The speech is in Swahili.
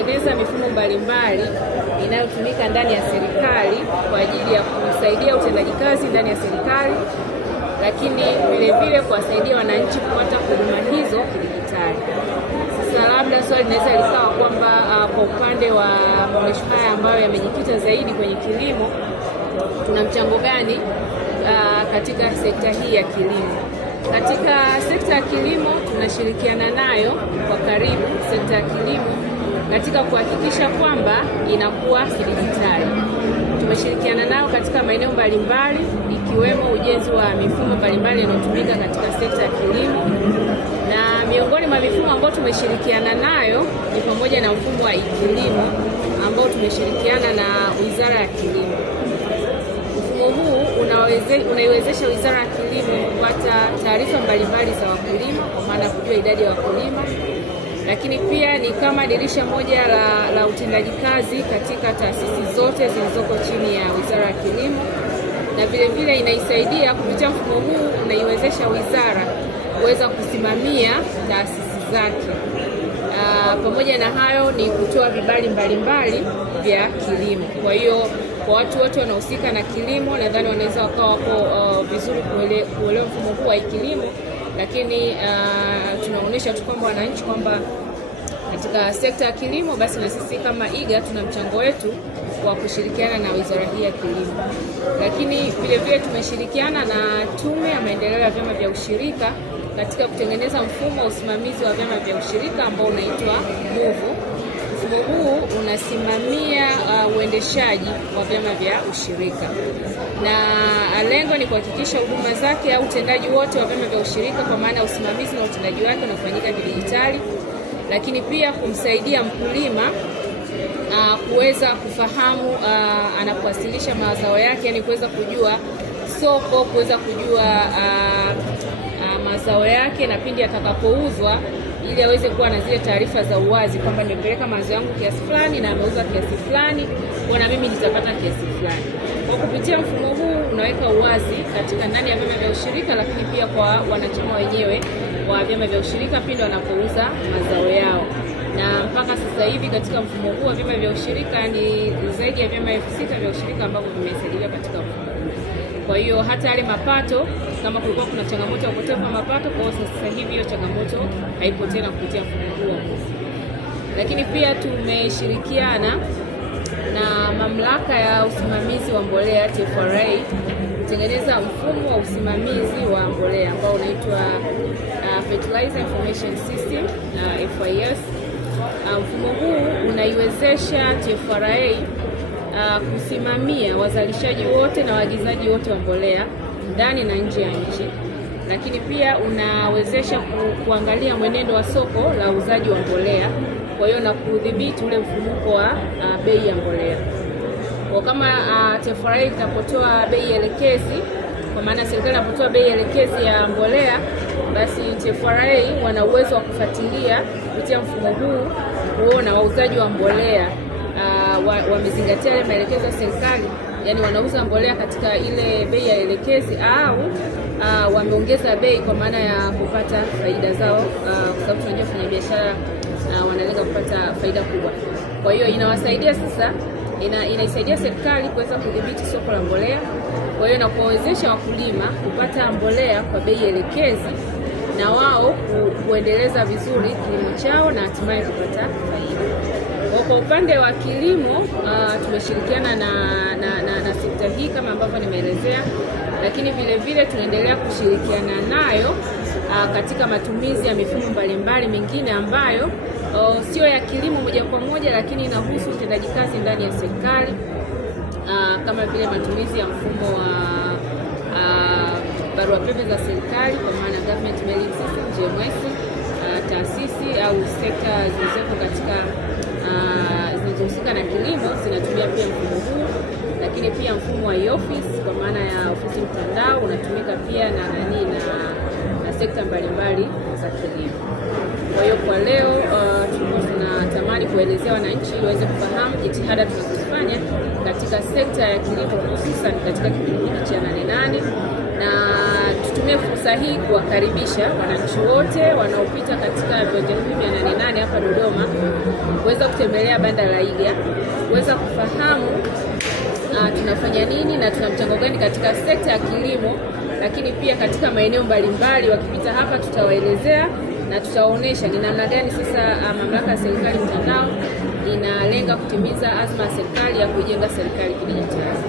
kutengeneza mifumo mbalimbali inayotumika ndani ya serikali kwa ajili ya kusaidia utendaji kazi ndani ya serikali, lakini vile vile kuwasaidia wananchi kupata huduma hizo kidijitali. Sasa labda swali linaweza likawa kwamba kwa upande wa maonesho haya ambayo yamejikita zaidi kwenye kilimo, tuna mchango gani katika sekta hii ya kilimo? Katika sekta ya kilimo tunashirikiana nayo kwa karibu, sekta ya kilimo, katika kuhakikisha kwamba inakuwa kidijitali. Tumeshirikiana nao katika maeneo mbalimbali ikiwemo ujenzi wa mifumo mbalimbali inayotumika katika sekta ya kilimo, na miongoni mwa mifumo ambayo tumeshirikiana nayo ni pamoja na mfumo wa kilimo ambao tumeshirikiana na Wizara ya Kilimo. Mfumo huu unaiwezesha Wizara ya Kilimo kupata taarifa mbalimbali za wakulima, kwa maana kujua idadi ya wakulima, lakini pia ni kama dirisha moja la utendaji kazi katika taasisi zote zilizoko chini ya Wizara ya Kilimo, na vile vile inaisaidia kupitia mfumo huu, unaiwezesha wizara kuweza kusimamia taasisi zake. Pamoja na hayo ni kutoa vibali mbalimbali vya kilimo. Kwa hiyo kwa watu wote wanaohusika na kilimo, nadhani wanaweza wakawa wako vizuri kuelewa mfumo huu wa kilimo, lakini tunaonyesha tu kwamba wananchi kwamba katika sekta ya kilimo, basi na sisi kama IGA tuna mchango wetu wa kushirikiana na wizara hii ya kilimo. Lakini vile vile tumeshirikiana na Tume ya Maendeleo ya Vyama vya Ushirika katika kutengeneza mfumo wa usimamizi wa vyama vya ushirika ambao unaitwa MUVU. Mfumo huu unasimamia uendeshaji wa vyama vya ushirika, na lengo ni kuhakikisha huduma zake au utendaji wote wa vyama vya ushirika, kwa maana usimamizi na utendaji wake unafanyika kidijitali, lakini pia kumsaidia mkulima kuweza kufahamu anapowasilisha mazao yake, yani kuweza kujua soko, kuweza kujua mazao yake na pindi atakapouzwa, ili aweze kuwa na zile taarifa za uwazi kwamba nimepeleka mazao yangu kiasi fulani na ameuza kiasi fulani, na mimi nitapata kiasi fulani. Kwa kupitia mfumo huu unaweka uwazi katika ndani ya vyama vya ushirika, lakini pia kwa wanachama wenyewe wa vyama vya ushirika pindi wanapouza mazao yao. Na mpaka sasa hivi katika mfumo huu wa vyama vya ushirika ni zaidi ya vyama 6,000 vya ushirika ambavyo vimesajiliwa katika mfumo huu. Kwa hiyo hata yale mapato, kama kulikuwa kuna changamoto ya upotevu wa mapato, kwa sasa hivi hiyo changamoto haipo tena kupitia mfumo huu. Lakini pia tumeshirikiana na mamlaka ya usimamizi wa mbolea TFRA kutengeneza mfumo wa usimamizi wa mbolea ambao unaitwa Fertilizer Information System FIS. Mfumo huu unaiwezesha TFRA kusimamia wazalishaji wote na waagizaji wote wa mbolea ndani na nje ya nchi, lakini pia unawezesha kuangalia mwenendo wa soko la uuzaji wa mbolea, kwa hiyo na kudhibiti ule mfumuko wa bei ya mbolea. Kwa kama TFRA itapotoa bei elekezi, kwa maana serikali inapotoa bei elekezi ya mbolea, basi TFRA wana uwezo wa kufuatilia kupitia mfumo huu kuona wauzaji wa mbolea wamezingatia ile maelekezo ya serikali, yani wanauza mbolea katika ile bei ya elekezi au wameongeza bei kwa maana ya kupata faida zao, kwa sababu tunajua kufanya biashara wanalenga kupata faida kubwa. Kwa hiyo inawasaidia sasa, inaisaidia serikali kuweza kudhibiti soko la mbolea, kwa hiyo na kuwawezesha wakulima kupata mbolea kwa bei elekezi na wao kuendeleza vizuri kilimo chao na hatimaye kupata faida. Kwa upande wa kilimo tumeshirikiana na sekta hii kama ambavyo nimeelezea, lakini vile vile tunaendelea kushirikiana nayo katika matumizi ya mifumo mbalimbali mingine ambayo sio ya kilimo moja kwa moja, lakini inahusu utendaji kazi ndani ya serikali, kama vile matumizi ya mfumo wa barua pepe za serikali, kwa maana Government Mailing System GMS. Taasisi au sekta zilizoko katika zinazohusika na kilimo zinatumia pia mfumo huu, lakini pia mfumo wa e-office kwa maana ya ofisi mtandao unatumika pia na sekta mbalimbali za kilimo. Kwa hiyo kwa leo tulikuwa tunatamani kuelezea wananchi waweze kufahamu jitihada tunazofanya katika sekta ya kilimo, hususan katika kipindi cha 8-8 na nitumie fursa hii kuwakaribisha wananchi wote wanaopita katika viwanja hivi 888 hapa Dodoma kuweza kutembelea banda la iga, kuweza kufahamu tunafanya nini na tuna mchango gani katika sekta ya kilimo, lakini pia katika maeneo mbalimbali. Wakipita hapa tutawaelezea na tutawaonesha ni namna gani sasa mamlaka ya serikali mtandao inalenga kutimiza azma ya serikali ya kujenga serikali kidijitali.